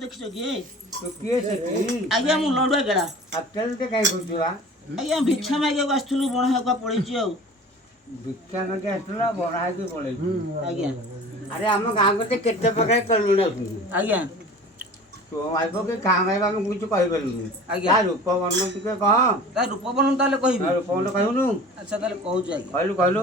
देखिछ कि आज्ञा मु लडुआ गेड़ा आज्ञा भिक्षा मागे आसलु बणा पड़ी भिक्षा मागे आसला बणा पड़े आज्ञा अरे आम गाँव को केते प्रकार कलुण आज्ञा तो आइब कि गाँ गाइब आम कुछ कहीपरू आज्ञा रूप वर्ण टे कह रूप वर्ण ताले कहबी रूप वर्ण कहूनु अच्छा ताले कहू कहलु कहलु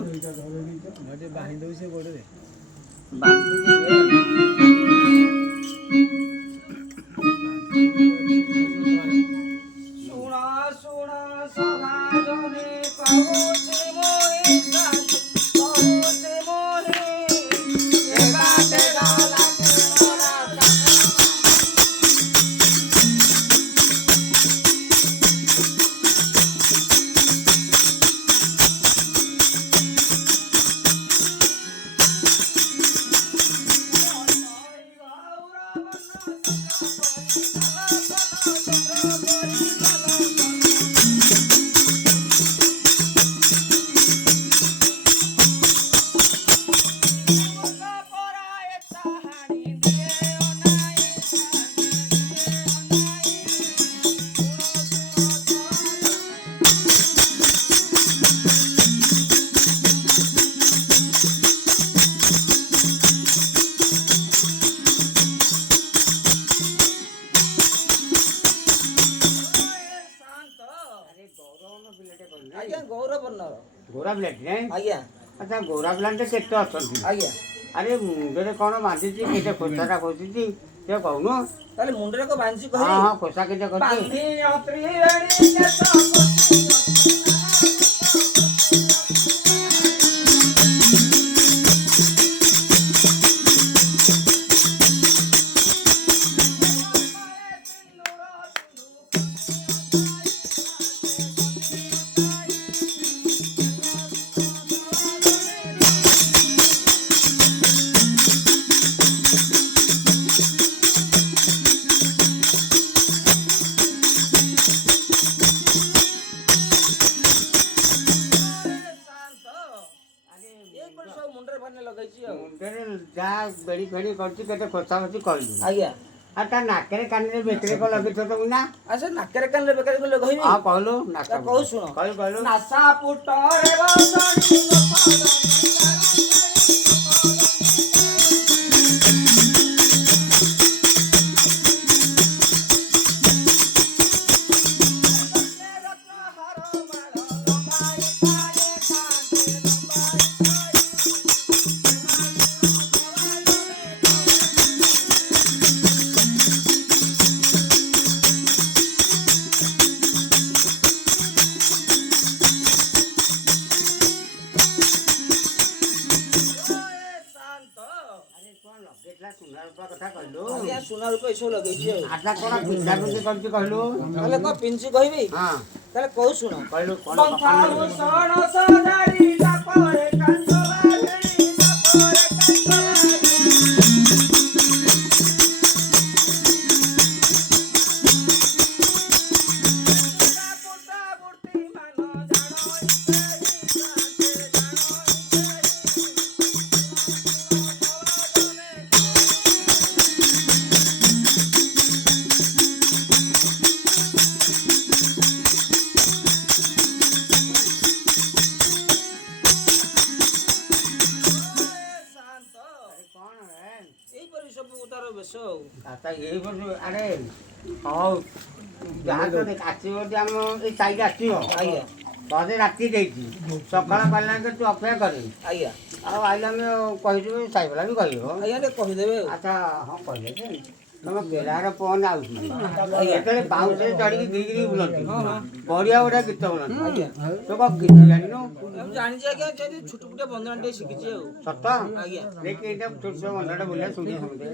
सुना सुना समाजने कहूचे मोहि कहूचे मोहि ए बाटे गाला के मोरा गोरा ब्लेट ने आज्ञा अच्छा गोरा ब्लांटे केते अछंती आज्ञा अरे मुंडरे कोन बांधिची केते खोसाटा खोसीची ते कहूनु ताले मुंडरे को बांधी कहि हां हां खोसा केते करती बांधी अत्री रेडी के तो मुंडरे जा बेड़ी फेड़ी करती केते खोसा खोसी करली आज्ञा आटा नाकरे कानरे बेकरे को लगी तो ना अच्छा नाकरे कान बेकार को कहबी हां कहलो नाका कहू सुनो कहलो नासा पुटरे बसड़ी सुना रूप एसो लगेछि आटा कोना पिंजा पिंजी करती कहलो ताले को पिंची कहबी हां ताले कहू सुनो कहलो कोन पंखाउ सोन सदारी तापरे कांचला रे तापरे कांचला पुटा बुटी मानो अरे हौ जहाँ तो आसो आम ये साइड आसो आज्ञा तोते राति देती सकाल पाला तू अपेक्षा करे आज्ञा आइले आम कहीदेवे साइबला भी कह आज्ञा कहीदेवे अच्छा हाँ कहले ତମ କେଲାର ପବନ ଆଉଛି ଯେତେବେଳେ ବାଉଁଶରେ ଚଢିକି ଗିରି ବୁଲନ୍ତି ବଢିଆ ବଢିଆ ଗୀତ ବୋଲନ୍ତି ତୁ କଣ କିଛି ଜାଣିନୁ ମୁଁ ଜାଣିଛି ଆଜ୍ଞା ସେଠି ଛୋଟ ଛୋଟ ବନ୍ଦନା ଟିକେ ଶିଖିଛି ଆଉ ସତ ଆଜ୍ଞା ଦେଖି ଏଇଟା ଛୋଟ ଛୋଟ ବନ୍ଧଟା ବୁଲିଆ ଶୁଣିଆ ସମସ୍ତେ